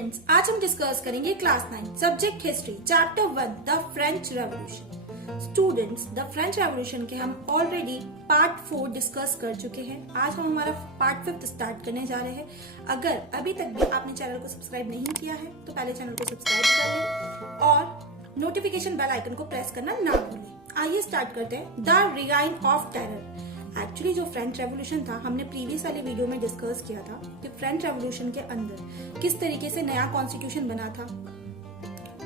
Students, आज हम discuss करेंगे class 9 subject history chapter 1 the French revolution. Students, the French revolution के हम ऑलरेडी पार्ट 4 डिस्कस कर चुके हैं। आज हम हमारा पार्ट 5 स्टार्ट करने जा रहे हैं। अगर अभी तक भी आपने चैनल को सब्सक्राइब नहीं किया है तो पहले चैनल को सब्सक्राइब कर लें और नोटिफिकेशन बेल आइकन को प्रेस करना ना भूलें। आइए स्टार्ट करते हैं। The reign of terror. Actually जो फ्रेंच रेवोल्यूशन था, हमने प्रीवियस वाले वीडियो में डिस्कस किया था कि फ्रेंच रेवोल्यूशन के अंदर किस तरीके से नया कॉन्स्टिट्यूशन बना था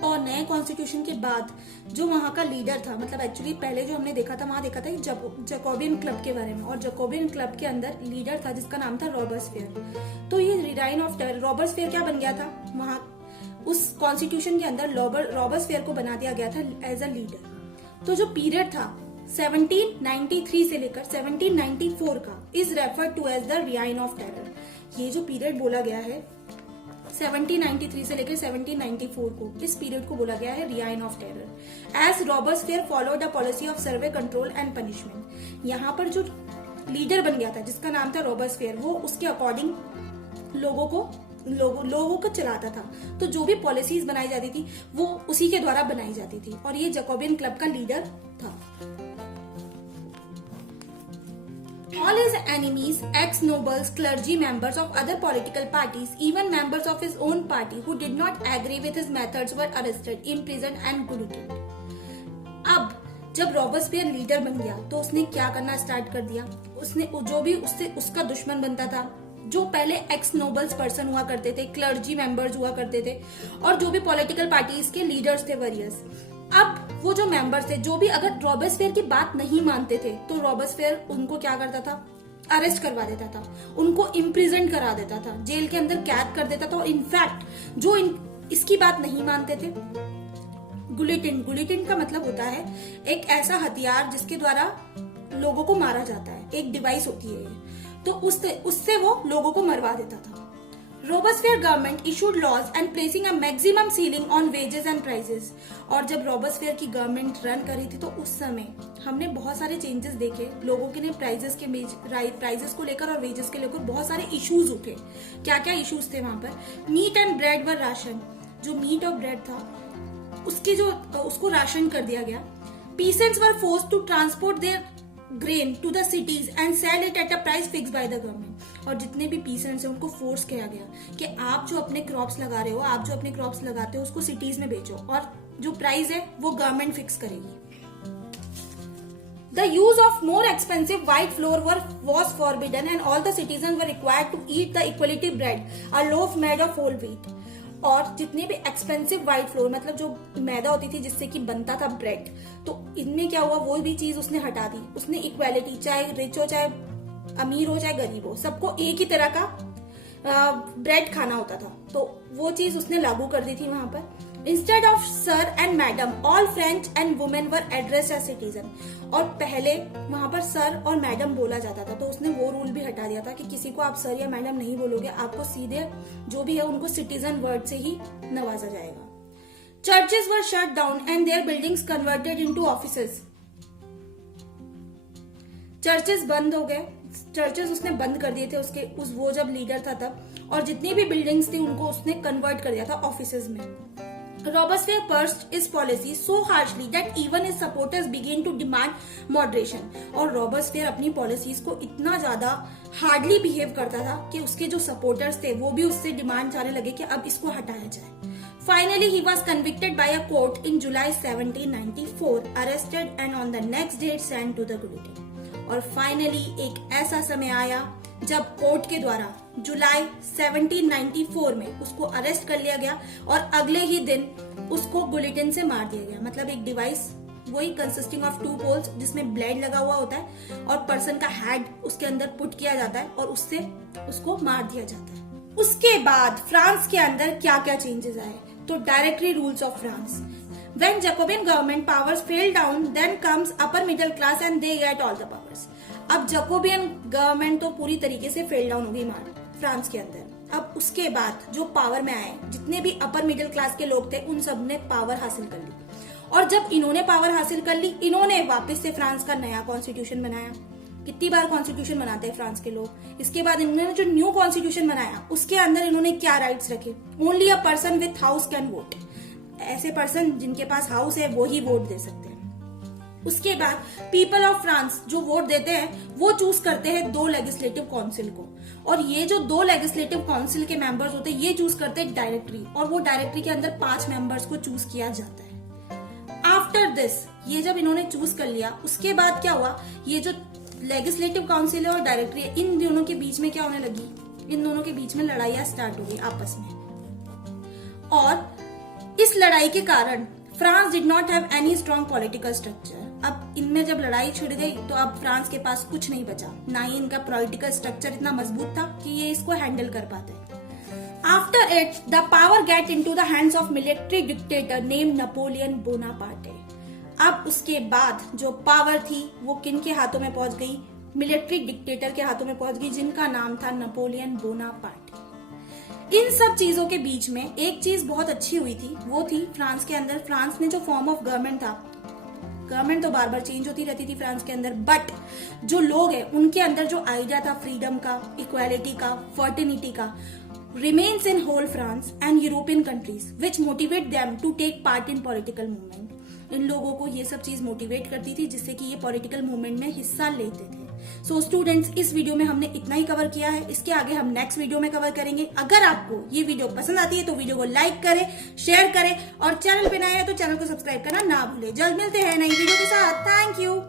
और नए कॉन्स्टिट्यूशन के बाद जो वहां का लीडर था, मतलब एक्चुअली पहले जो हमने देखा था वहां देखा था जैकोबियन क्लब के बारे में, और जैकोबियन क्लब के अंदर लीडर था जिसका नाम था रॉबर्सफियर। तो ये रिगाइन ऑफ टेरर, रॉबर्सफियर क्या बन गया था वहां उस कॉन्स्टिट्यूशन के अंदर, रॉबर्सफियर को बना दिया गया था एज अ लीडर। तो जो पीरियड था 1793 से लेकर 1794 का is refer to as the reign of terror. ये जो पीरियड बोला गया है 1793 से लेकर 1794 को, इस पीरियड को बोला गया है reign of terror. As Robespierre followed a policy of severe, control and punishment. यहाँ पर जो लीडर बन गया था जिसका नाम था रॉबर्सफियर, वो उसके अकॉर्डिंग लोगों को चलाता था। तो जो भी पॉलिसीज बनाई जाती थी वो उसी के द्वारा बनाई जाती थी, और ये जैकोबियन क्लब का लीडर था। All his enemies, ex-nobles, clergy, members of other political parties, even members of his own party who did not agree with his methods were arrested, imprisoned and guillotined. अब जब रॉबर्सफियर leader बन गया तो उसने क्या करना स्टार्ट कर दिया। उसने जो भी उसका दुश्मन बनता था, जो पहले एक्स नोबल्स पर्सन हुआ करते थे, क्लर्जी मेंबर्स हुआ करते थे, और जो भी पॉलिटिकल पार्टीज के लीडर्स थे, वरियर्स, अब वो जो मेंबर्स थे, जो भी अगर रॉबर्सफियर की बात नहीं मानते थे तो रॉबर्सफियर उनको क्या करता था, अरेस्ट करवा देता था, उनको इम्प्रिजन करा देता था, जेल के अंदर कैद कर देता था। और इनफैक्ट जो इसकी बात नहीं मानते थे, गुलिटिन का मतलब होता है एक ऐसा हथियार जिसके द्वारा लोगों को मारा जाता है, एक डिवाइस होती है ये, तो उससे वो लोगों को मरवा देता था। Robespierre government issued laws and placing a maximum ceiling on wages and prices. और जब रॉबर्सफियर की गवर्नमेंट रन करी थी तो उस समय हमने बहुत सारे चेंजेस देखे। लोगों के ने प्राइजेस को लेकर और वेजेस के लेकर बहुत सारे इश्यूज उठे। क्या क्या इश्यूज थे वहां पर? Meat and bread were ration, जो मीट और ब्रेड था उसको राशन कर दिया गया। Peasants were forced to transport their grain to the cities and sell it at a price fix by the government. और जितने भी पीसेंट्स हैं उनको फोर्स किया गया कि आप जो अपने क्रॉप्स लगा रहे हो, आप जो अपने क्रॉप्स लगाते हो उसको सिटीज में बेचो, और जो प्राइस है वो गवर्नमेंट फिक्स करेगी। The use of more expensive white flour was forbidden and all the citizens were required to eat the equality bread, a loaf made of whole wheat. और जितने भी एक्सपेंसिव व्हाइट फ्लोर, मतलब जो मैदा होती थी जिससे कि बनता था ब्रेड, तो इनमें क्या हुआ, वो भी चीज उसने हटा दी। उसने इक्वालिटी, चाहे रिच हो, चाहे अमीर हो, चाहे गरीब हो, सबको एक ही तरह का ब्रेड खाना होता था, तो वो चीज उसने लागू कर दी थी वहां पर। Instead of sir and madam, all French and women were addressed as citizen. और पहले वहां पर सर और मैडम बोला जाता था, तो उसने वो रूल भी हटा दिया था कि किसी को आप सर या मैडम नहीं बोलोगे, आपको सीधे जो भी है उनको सिटीजन वर्ड से ही नवाजा जाएगा। Churches were shut down and their buildings converted into offices. Churches बंद हो गए, चर्चेस उसने बंद कर दिए थे वो जब लीडर था तब, और जितनी भी बिल्डिंग्स थी उनको उसने कन्वर्ट कर दिया था ऑफिसेज में। Robespierre pursued his policy so harshly that even his supporters began to demand moderation. और रॉबर्सफियर अपनी पॉलिसीज को इतना ज्यादा हार्डली बिहेव करता था कि उसके जो सपोर्टर्स थे वो भी उससे डिमांड जाने लगे कि अब इसको हटाया जाए। Finally, he was convicted by a court in July 1794, arrested and on the next day sent to the guillotine. और फाइनली एक ऐसा समय आया जब कोर्ट के द्वारा जुलाई 1794 में उसको अरेस्ट कर लिया गया और अगले ही दिन उसको गुलिटिन से मार दिया गया। मतलब एक डिवाइस, वही कंसिस्टिंग ऑफ 2 पोल्स जिसमें ब्लेड लगा हुआ होता है और पर्सन का हेड उसके अंदर पुट किया जाता है और उससे उसको मार दिया जाता है। उसके बाद फ्रांस के अंदर क्या क्या चेंजेस आए, तो directory rules of France. When Jacobean government powers fail down, then comes upper middle class and they get all the powers. अब जैकोबियन गवर्नमेंट तो पूरी तरीके से फेल डाउन हो गई फ्रांस के अंदर। अब उसके बाद जो पावर में आए, जितने भी अपर मिडिल क्लास के लोग थे, उन सब ने पावर हासिल कर ली। और जब इन्होंने पावर हासिल कर ली, इन्होंने वापस से फ्रांस का नया कॉन्स्टिट्यूशन बनाया। कितनी बार कॉन्स्टिट्यूशन बनाते हैं फ्रांस के लोग। इसके बाद इन्होंने जो न्यू कॉन्स्टिट्यूशन बनाया उसके अंदर इन्होंने क्या राइट्स रखे, only a person with house can vote, ऐसे पर्सन जिनके पास हाउस है वो ही वोट दे सकते हैं। उसके बाद पीपल ऑफ फ्रांस जो वोट देते हैं वो चूज करते हैं 2 लेजिस्लेटिव काउंसिल को, और ये जो 2 लेजिस्लेटिव काउंसिल के मेंबर्स होते हैं ये चूज करते हैं डायरेक्टरी, और वो डायरेक्टरी के अंदर 5 मेंबर्स को चूज किया जाता है। आफ्टर दिस, ये जब इन्होंने चूज कर लिया उसके बाद क्या हुआ, ये जो लेजिस्लेटिव काउंसिल है और डायरेक्टरी है इन दोनों के बीच में क्या होने लगी, इन दोनों के बीच में लड़ाइयां स्टार्ट हो गई आपस में, और इस लड़ाई के कारण France did not have any strong political structure. अब इनमें जब लड़ाई छिड़ गई तो अब फ्रांस के पास कुछ नहीं बचा, ना ही इनका पॉलिटिकल स्ट्रक्चर इतना मजबूत था कि ये इसको हैंडल कर पाते। After it the power get into the hands of military dictator name Napoleon Bonaparte. अब उसके बाद जो पावर थी वो किन के हाथों में पहुंच गई, मिलिट्री डिक्टेटर के हाथों में पहुंच गई जिनका नाम था नेपोलियन बोनापार्टे। इन सब चीजों के बीच में एक चीज बहुत अच्छी हुई थी, वो थी फ्रांस के अंदर, फ्रांस ने जो फॉर्म ऑफ गवर्नमेंट था, गवर्नमेंट तो बार बार चेंज होती रहती थी फ्रांस के अंदर, बट जो लोग हैं उनके अंदर जो आइडिया था फ्रीडम का, इक्वालिटी का, फर्टिनिटी का, remains in whole France and European countries which motivate them to take part in political movement। इन लोगों को ये सब चीज मोटिवेट करती थी जिससे कि ये पॉलिटिकल मूवमेंट में हिस्सा लेते थे। सो स्टूडेंट्स, इस वीडियो में हमने इतना ही कवर किया है, इसके आगे हम नेक्स्ट वीडियो में कवर करेंगे। अगर आपको ये वीडियो पसंद आती है तो वीडियो को लाइक करें, शेयर करें, और चैनल पे नए हैं तो चैनल को सब्सक्राइब करना ना भूलें। जल्द मिलते हैं नई वीडियो के साथ। Thank you.